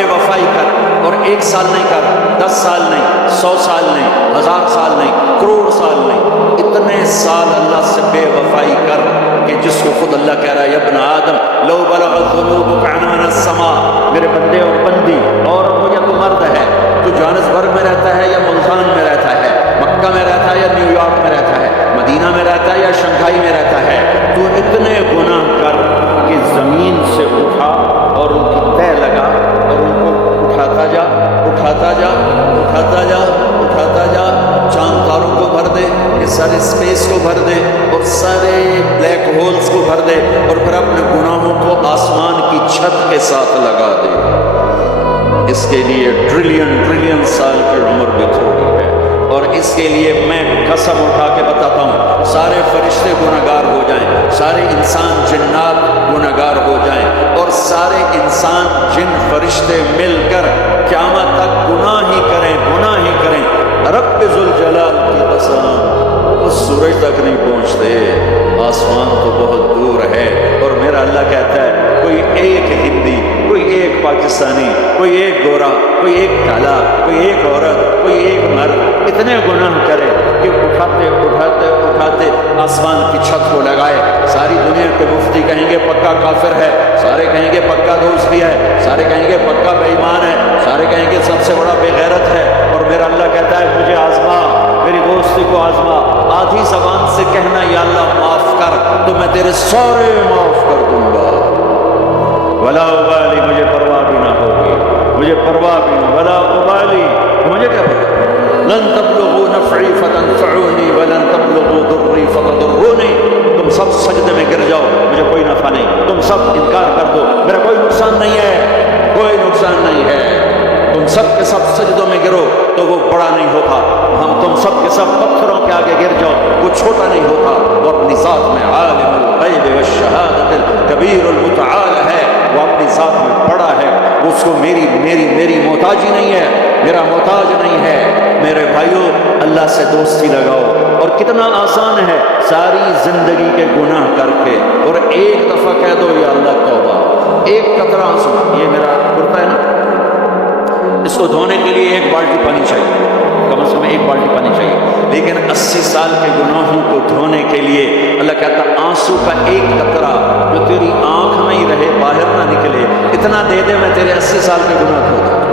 بے وفائی کر، اور 1 سال نہیں کر، 10 سال نہیں، 100 سال نہیں، 1000 سال نہیں، کروڑ سال نہیں، اتنے سال اللہ سے بے وفائی کر کہ جس کو خود اللہ کہہ رہا ہے، یا ابن آدم لو بلغت ذنوبک عنان السماء، میرے بندے اور بندی، عورت ہو یا تو مرد ہے، تو جوہانسبرگ میں رہتا ہے یا ملتان میں رہتا ہے، مکہ میں رہتا ہے یا نیو یارک میں رہتا ہے، مدینہ میں رہتا ہے یا شنگھائی میں رہتا ہے، تو اتنے گناہ کر کہ زمین سے اٹھا اور ان کی تہ لگا اور ان کو اٹھاتا جا، اٹھاتا جا، اٹھاتا جا، اٹھاتا جا، چاند تاروں کو بھر دے، یہ سارے اسپیس کو بھر دے اور سارے بلیک ہولز کو بھر دے، اور پھر اپنے گناہوں کو آسمان کی چھت کے ساتھ لگا دے۔ اس کے لیے ٹریلین سال کی عمر بھی تھوڑی ہے، اور اس کے لیے میں قسم اٹھا کے بتاتا ہوں، سارے فرشتے گنہگار ہو جائیں، سارے انسان جنات گنہگار ہو جائیں، اور سارے انسان جن فرشتے مل کر قیامت تک گناہ ہی کریں، گناہ ہی کریں، رب ذوالجلال کی قسم اس سورج تک نہیں پہنچتے، آسمان تو بہت دور ہے۔ اور میرا اللہ کہتا ہے کوئی ایک ہندی، کوئی ایک پاکستانی، کوئی ایک گورا، کوئی ایک کالا، کوئی ایک عورت، کوئی ایک مرد اتنے گناہ کرے کہ اٹھاتے اٹھاتے اٹھاتے آسمان کی چھت کو لگائے، ساری دنیا کے مفتی کہیں گے پکا کافر ہے، سارے کہیں گے پکا دوست بھی ہے، سارے کہیں گے پکا بے ایمان ہے، سارے کہیں گے سب سے بڑا بے غیرت ہے، اور میرا اللہ کہتا ہے مجھے آزما، میری دوستی کو آزما، آدھی زبان سے کہنا یا اللہ معاف کر تو میں تیرے سارے معاف کر دوں گا، ولا ابالی، مجھے پرواہ بھی نہ ہوگی، مجھے پرواہ بھی نہ، ولا ابالی، مجھے کیا پرواہ، لن تبلغوا نفعی فتنفعونی ولن تبلغوا ضری فتضرونی، تم سب سجدے میں گر جاؤ مجھے کوئی نفع نہیں، تم سب انکار کر دو میرا کوئی نقصان نہیں ہے، کوئی نقصان نہیں ہے، تم سب کے سب سجدوں میں گرو تو وہ بڑا نہیں ہوتا، تم سب کے سب پتھروں کے آگے گر جاؤ وہ چھوٹا نہیں ہوتا، وہ اپنی ذات میں عالم الغیب والشہادۃ الکبیر المتعال ہے، وہ اپنی ذات میں بڑا ہے، اس کو میری محتاجی نہیں ہے، میرا محتاج نہیں ہے۔ میرے بھائیوں اللہ سے دوستی لگاؤ، اور کتنا آسان ہے ساری زندگی کے گناہ کر کے، اور ایک دفعہ کہہ دو یا اللہ توبہ، ایک قطرہ آنسو، یہ میرا کرتا ہے نا، اس کو دھونے کے لیے 1 بالٹی پانی چاہیے، کم از کم 1 بالٹی پانی چاہیے، لیکن 80 سال کے گناہوں کو دھونے کے لیے اللہ کہتا آنسو کا 1 قطرہ جو تیری آنکھ میں ہی رہے باہر نہ نکلے، اتنا دے دے میں تیرے 80 سال کے گناہ دھو دوں۔